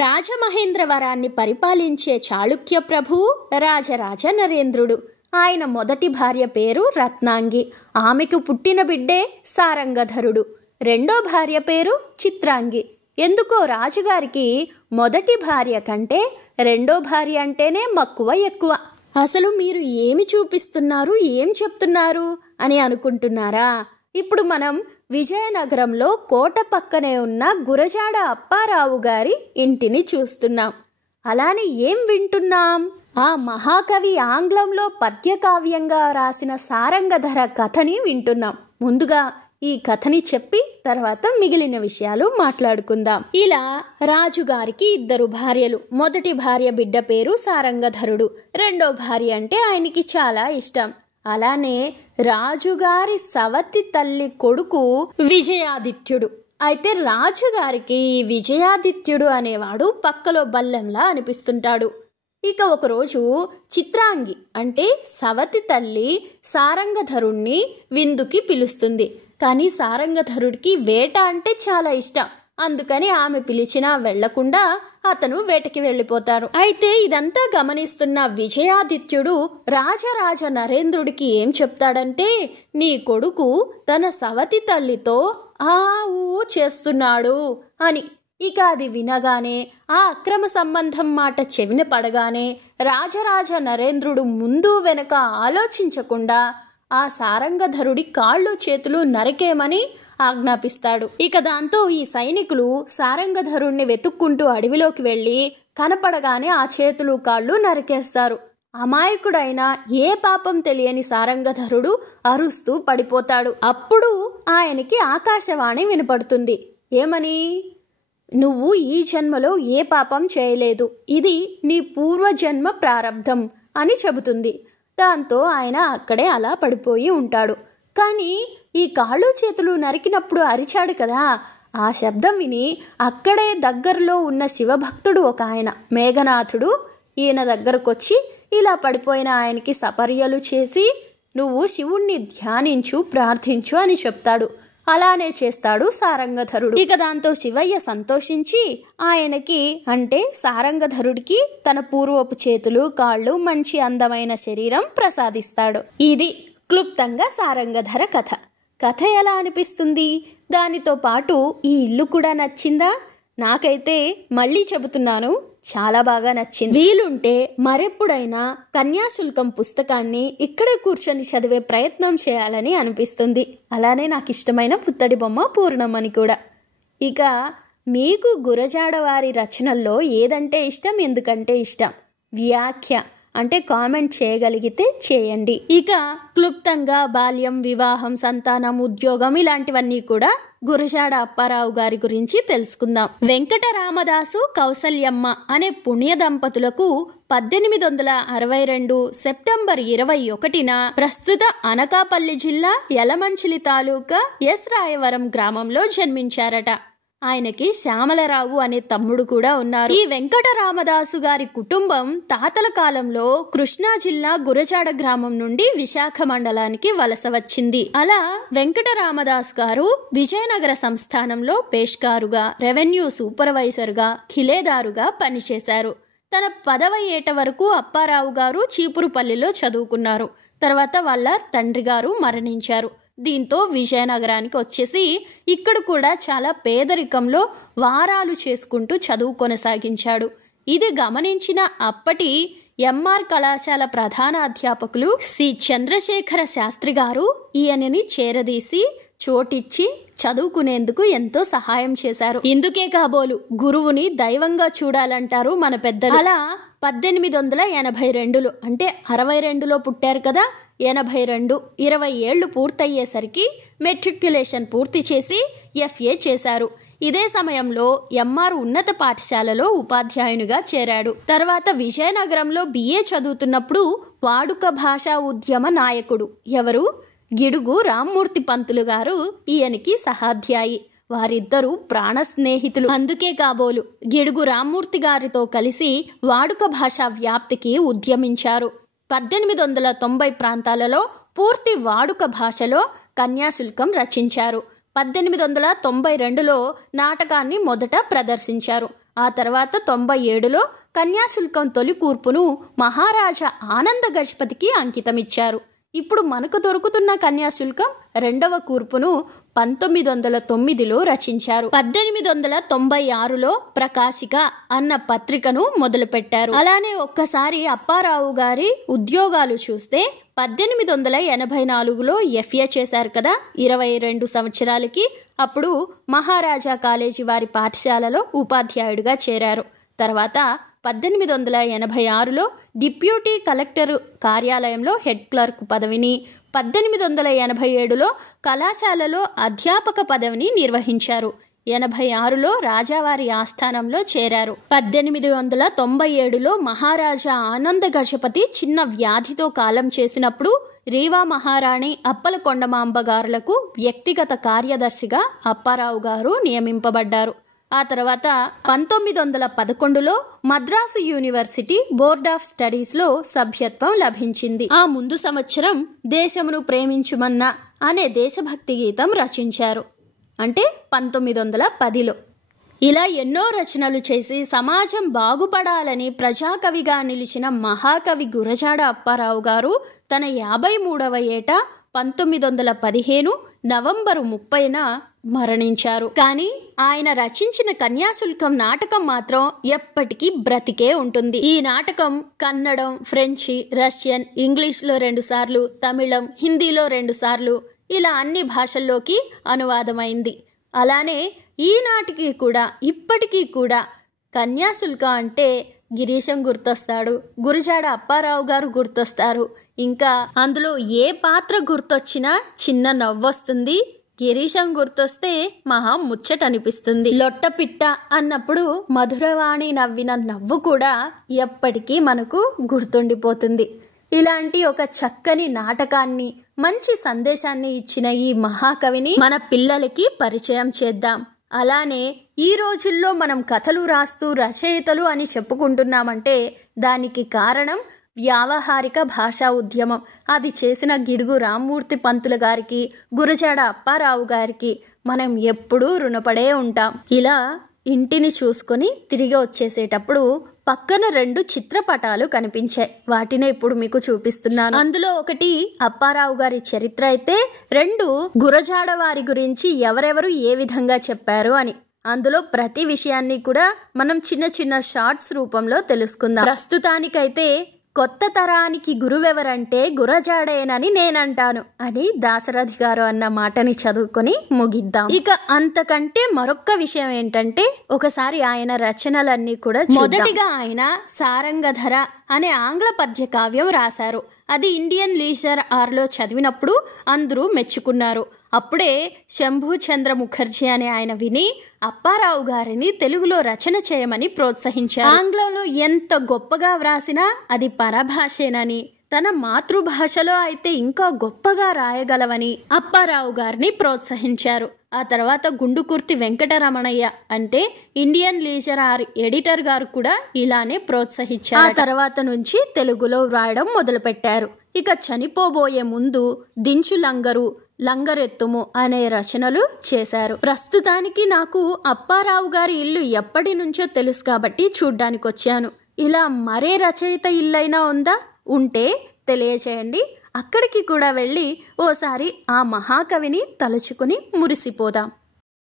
రాజమహేంద్రవరాన్ని పరిపాలించే చాళుక్య ప్రభువు రాజరాజ నరేంద్రుడు. ఆయన మొదటి భార్య పేరు రత్నాంగి. ఆమెకు పుట్టిన బిడ్డే సారంగధరుడు. రెండో భార్య పేరు చిత్రాంగి. ఎందుకో రాజుగారికి మొదటి భార్య కంటే రెండో భార్య అంటేనే మక్కువ ఎక్కువ. అసలు మీరు ఏమి చూపిస్తున్నారు, ఏం చెప్తున్నారు అని అనుకుంటున్నారా? ఇప్పుడు మనం విజయనగరంలో కోట పక్కనే ఉన్న గురజాడ అప్పారావు గారి ఇంటిని చూస్తున్నాం. అలానే ఏం వింటున్నాం? ఆ మహాకవి ఆంగ్లంలో పద్యకావ్యంగా రాసిన సారంగధర కథని వింటున్నాం. ముందుగా ఈ కథని చెప్పి తర్వాత మిగిలిన విషయాలు మాట్లాడుకుందాం. ఇలా రాజుగారికి 2 భార్యలు. మొదటి భార్య బిడ్డ పేరు సారంగధరుడు. రెండో భార్య అంటే ఆయనకి చాలా ఇష్టం. అలానే రాజుగారి సవతి తల్లి కొడుకు విజయాదిత్యుడు. అయితే రాజుగారికి విజయాదిత్యుడు అనేవాడు పక్కలో బల్లెంలా అనిపిస్తుంటాడు. ఇక ఒకరోజు చిత్రాంగి అంటే సవతి తల్లి సారంగధరుణ్ణి విందుకి పిలుస్తుంది. కానీ సారంగధరుడికి వేట అంటే చాలా ఇష్టం. అందుకని ఆమె పిలిచినా వెళ్లకుండా అతను వేటకి వెళ్ళిపోతారు. అయితే ఇదంతా గమనిస్తున్న విజయాదిత్యుడు రాజరాజ నరేంద్రుడికి ఏం చెప్తాడంటే, నీ కొడుకు తన సవతి తల్లితో ఆ ఊ చేస్తున్నాడు అని. ఇక అది వినగానే, ఆ అక్రమ సంబంధం మాట చెవిన పడగానే రాజరాజ నరేంద్రుడు ముందు వెనక ఆలోచించకుండా ఆ సారంగధరుడి కాళ్ళు చేతులు నరికేమని ఆజ్ఞాపిస్తాడు. ఇక దాంతో ఈ సైనికులు సారంగధరుణ్ణి వెతుక్కుంటూ అడవిలోకి వెళ్ళి కనపడగానే ఆ చేతులు కాళ్ళు నరికేస్తారు. అమాయకుడైన ఏ పాపం తెలియని సారంగధరుడు అరుస్తూ పడిపోతాడు. అప్పుడు ఆయనకి ఆకాశవాణి వినపడుతుంది. ఏమని? నువ్వు ఈ జన్మలో ఏ పాపం చేయలేదు, ఇది నీ పూర్వజన్మ ప్రారబ్ధం అని చెబుతుంది. దాంతో ఆయన అక్కడే అలా పడిపోయి ఉంటాడు. కానీ ఈ కాళ్ళు చేతులు నరికినప్పుడు అరిచాడు కదా, ఆ శబ్దం విని అక్కడే దగ్గరలో ఉన్న శివభక్తుడు ఒక ఆయన మేఘనాథుడు ఈయన దగ్గరకొచ్చి ఇలా పడిపోయిన ఆయనకి సపర్యలు చేసి, నువ్వు శివుణ్ణి ధ్యానించు, ప్రార్థించు అని చెప్తాడు. అలానే చేస్తాడు సారంగధరుడు. ఇక దాంతో శివయ్య సంతోషించి ఆయనకి అంటే సారంగధరుడికి తన పూర్వపు చేతులు కాళ్ళు మంచి అందమైన శరీరం ప్రసాదిస్తాడు. ఇది క్లుప్తంగా సారంగధర కథ. కథ ఎలా అనిపిస్తుంది? దానితో పాటు ఈ ఇల్లు కూడా నచ్చిందా? నాకైతే మళ్ళీ చెబుతున్నాను, చాలా బాగా నచ్చింది. వీలుంటే మరెప్పుడైనా కన్యాశుల్కం పుస్తకాన్ని ఇక్కడే కూర్చొని చదివే ప్రయత్నం చేయాలని అనిపిస్తుంది. అలానే నాకు ఇష్టమైన పుత్తడి బొమ్మ పూర్ణమని కూడా. ఇక మీకు గురజాడవారి రచనల్లో ఏదంటే ఇష్టం, ఎందుకంటే ఇష్టం? వ్యాఖ్య అంటే కామెంట్ చేయగలిగితే చేయండి. ఇక క్లుప్తంగా బాల్యం, వివాహం, సంతానం, ఉద్యోగం ఇలాంటివన్నీ కూడా గురజాడ అప్పారావు గారి గురించి తెలుసుకుందాం. వెంకటరామదాసు కౌసల్యమ్మ అనే పుణ్య దంపతులకు 1862 సెప్టెంబర్ 21న ప్రస్తుత అనకాపల్లి జిల్లా యలమంచిలి తాలూకా ఎస్ రాయవరం గ్రామంలో జన్మించారట. ఆయనకి శ్యామలరావు అనే తమ్ముడు కూడా ఉన్నారు. ఈ వెంకటరామదాసు గారి కుటుంబం తాతల కాలంలో కృష్ణా జిల్లా గురజాడ గ్రామం నుండి విశాఖ మండలానికి వలస వచ్చింది. అలా వెంకటరామదాస్ గారు విజయనగర సంస్థానంలో పేష్కారుగా, రెవెన్యూ సూపర్వైజర్గా, ఖిలేదారుగా పనిచేశారు. తన 10వ ఏట వరకు అప్పారావు గారు చీపురుపల్లిలో చదువుకున్నారు. తర్వాత వాళ్ళ తండ్రి గారు మరణించారు. దీంతో విజయనగరానికి వచ్చేసి ఇక్కడ కూడా చాలా పేదరికంలో వారాలు చేసుకుంటూ చదువు కొనసాగించాడు. ఇది గమనించిన అప్పటి ఎంఆర్ కళాశాల ప్రధాన అధ్యాపకులు సి చంద్రశేఖర శాస్త్రి గారు ఈయనని చేరదీసి చోటిచ్చి చదువుకునేందుకు ఎంతో సహాయం చేశారు. ఇందుకే కాబోలు గురువుని దైవంగా చూడాలంటారు మన పెద్దలు. అలా 1882 అంటే 62లో పుట్టారు కదా, 82 20 ఏళ్లు పూర్తయ్యేసరికి మెట్రిక్యులేషన్ పూర్తి చేసి FA చేశారు. ఇదే సమయంలో ఎంఆర్ ఉన్నత పాఠశాలలో ఉపాధ్యాయునిగా చేరాడు. తర్వాత విజయనగరంలో BA చదువుతున్నప్పుడు వాడుక భాషా ఉద్యమ నాయకుడు ఎవరు? గిడుగు రామ్మూర్తి పంతులు గారు ఈయనకి సహాధ్యాయి. వారిద్దరూ ప్రాణ స్నేహితులు. అందుకే కాబోలు గిడుగు రామ్మూర్తి గారితో కలిసి వాడుక భాషా వ్యాప్తికి ఉద్యమించారు. 1890 ప్రాంతాలలో పూర్తి వాడుక భాషలో కన్యాశుల్కం రచించారు. 1892లో నాటకాన్ని మొదట ప్రదర్శించారు. ఆ తర్వాత 97లో కన్యాశుల్కం తొలి కూర్పును మహారాజా ఆనంద గజపతికి అంకితమిచ్చారు. ఇప్పుడు మనకు దొరుకుతున్న కన్యాశుల్కం రెండవ కూర్పును 1909లో రచించారు. 1896లో ప్రకాశిక అన్న పత్రికను మొదలుపెట్టారు. అలానే ఒక్కసారి అప్పారావు గారి ఉద్యోగాలు చూస్తే 1884లో FA చేశారు కదా 22 సంవత్సరాలకి. అప్పుడు మహారాజా కాలేజీ వారి పాఠశాలలో ఉపాధ్యాయుడిగా చేరారు. తర్వాత 1886లో డిప్యూటీ కలెక్టర్ కార్యాలయంలో హెడ్ క్లర్క్ పదవిని, 1887లో కళాశాలలో అధ్యాపక పదవిని నిర్వహించారు. 86లో రాజావారి ఆస్థానంలో చేరారు. 1897లో మహారాజా ఆనంద గజపతి చిన్న వ్యాధితో కాలం చేసినప్పుడు రీవా మహారాణి అప్పలకొండమాంబ గారులకు వ్యక్తిగత కార్యదర్శిగా అప్పారావు గారు నియమింపబడ్డారు. ఆ తర్వాత 1911లో మద్రాసు యూనివర్సిటీ బోర్డ్ ఆఫ్ స్టడీస్లో సభ్యత్వం లభించింది. ఆ ముందు సంవత్సరం దేశమును ప్రేమించుమన్నా అనే దేశభక్తి గీతం రచించారు. అంటే 1910లో. ఇలా ఎన్నో రచనలు చేసి సమాజం బాగుపడాలని ప్రజాకవిగా నిలిచిన మహాకవి గురజాడ అప్పారావు గారు తన 53వ ఏట 1915 నవంబరు 30న మరణించారు. కానీ ఆయన రచించిన కన్యాశుల్కం నాటకం మాత్రం ఎప్పటికీ బ్రతికే ఉంటుంది. ఈ నాటకం కన్నడం, ఫ్రెంచి, రష్యన్, ఇంగ్లీష్లో 2 సార్లు, తమిళం, హిందీలో 2 సార్లు ఇలా అన్ని భాషల్లోకి అనువాదమైంది. అలానే ఈనాటికి కూడా ఇప్పటికీ కూడా కన్యాశుల్కం అంటే గిరీశం గుర్తొస్తాడు, గురజాడ అప్పారావు గారు గుర్తొస్తారు. ఇంకా అందులో ఏ పాత్ర గుర్తొచ్చినా చిన్న నవ్వొస్తుంది. గిరీశం గుర్తొస్తే మహా ముచ్చట అనిపిస్తుంది. లొట్టపిట్ట అన్నప్పుడు మధురవాణి నవ్విన నవ్వు కూడా ఎప్పటికీ మనకు గుర్తుండిపోతుంది. ఇలాంటి ఒక చక్కని నాటకాన్ని, మంచి సందేశాన్ని ఇచ్చిన ఈ మహాకవిని మన పిల్లలకి పరిచయం చేద్దాం. అలానే ఈ రోజుల్లో మనం కథలు రాస్తూ రచయితలు అని చెప్పుకుంటున్నామంటే దానికి కారణం వ్యావహారిక భాషా ఉద్యమం. అది చేసిన గిడుగు రామ్మూర్తి పంతులు గారికి, గురజాడ అప్పారావు గారికి మనం ఎప్పుడూ రుణపడే ఉంటాం. ఇలా ఇంటిని చూసుకొని తిరిగి వచ్చేసేటప్పుడు పక్కన 2 చిత్రపటాలు కనిపించాయి. వాటినే ఇప్పుడు మీకు చూపిస్తున్నాను. అందులో ఒకటి అప్పారావు గారి చరిత్ర అయితే, 2 గురజాడ వారి గురించి ఎవరెవరు ఏ విధంగా చెప్పారు అని. అందులో ప్రతి విషయాన్ని కూడా మనం చిన్న చిన్న షార్ట్స్ రూపంలో తెలుసుకుందాం. ప్రస్తుతానికైతే కొత్త తరానికి గురువెవరంటే గురజాడేనని నేనంటాను అని దాశరథి గారు అన్న మాటని చదువుకొని ముగిద్దాం. ఇక అంతకంటే మరొక్క విషయం ఏంటంటే, ఒకసారి ఆయన రచనలన్నీ కూడా మొదటిగా ఆయన సారంగధర అనే ఆంగ్ల పద్య కావ్యం రాశారు. అది ఇండియన్ లీజర్ ఆర్లో చదివినప్పుడు అందరూ మెచ్చుకున్నారు. అప్పుడే శంభుచంద్ర ముఖర్జీ అనే ఆయన విని అప్పారావు గారిని తెలుగులో రచన చేయమని ప్రోత్సహించారు. ఆంగ్లంలో ఎంత గొప్పగా వ్రాసినా అది పరభాషేనని, తన మాతృభాషలో అయితే ఇంకా గొప్పగా రాయగలవని అప్పారావు గారిని ప్రోత్సహించారు. ఆ తర్వాత గుండుకుర్తి వెంకటరమణయ్య అంటే ఇండియన్ లీజర్ ఆర్ ఎడిటర్ గారు కూడా ఇలానే ప్రోత్సహించారు. ఆ తర్వాత నుంచి తెలుగులో వ్రాయడం మొదలుపెట్టారు. ఇక చనిపోబోయే ముందు దించు లంగరు, లంగరెత్తుము అనే రచనలు చేశారు. ప్రస్తుతానికి నాకు అప్పారావు గారి ఇల్లు ఎప్పటి నుంచో తెలుసు కాబట్టి చూడ్డానికి వచ్చాను. ఇలా మరే రచయిత ఇల్లైనా ఉందా? ఉంటే తెలియచేయండి. అక్కడికి కూడా వెళ్ళి ఓసారి ఆ మహాకవిని తలుచుకుని మురిసిపోదాం.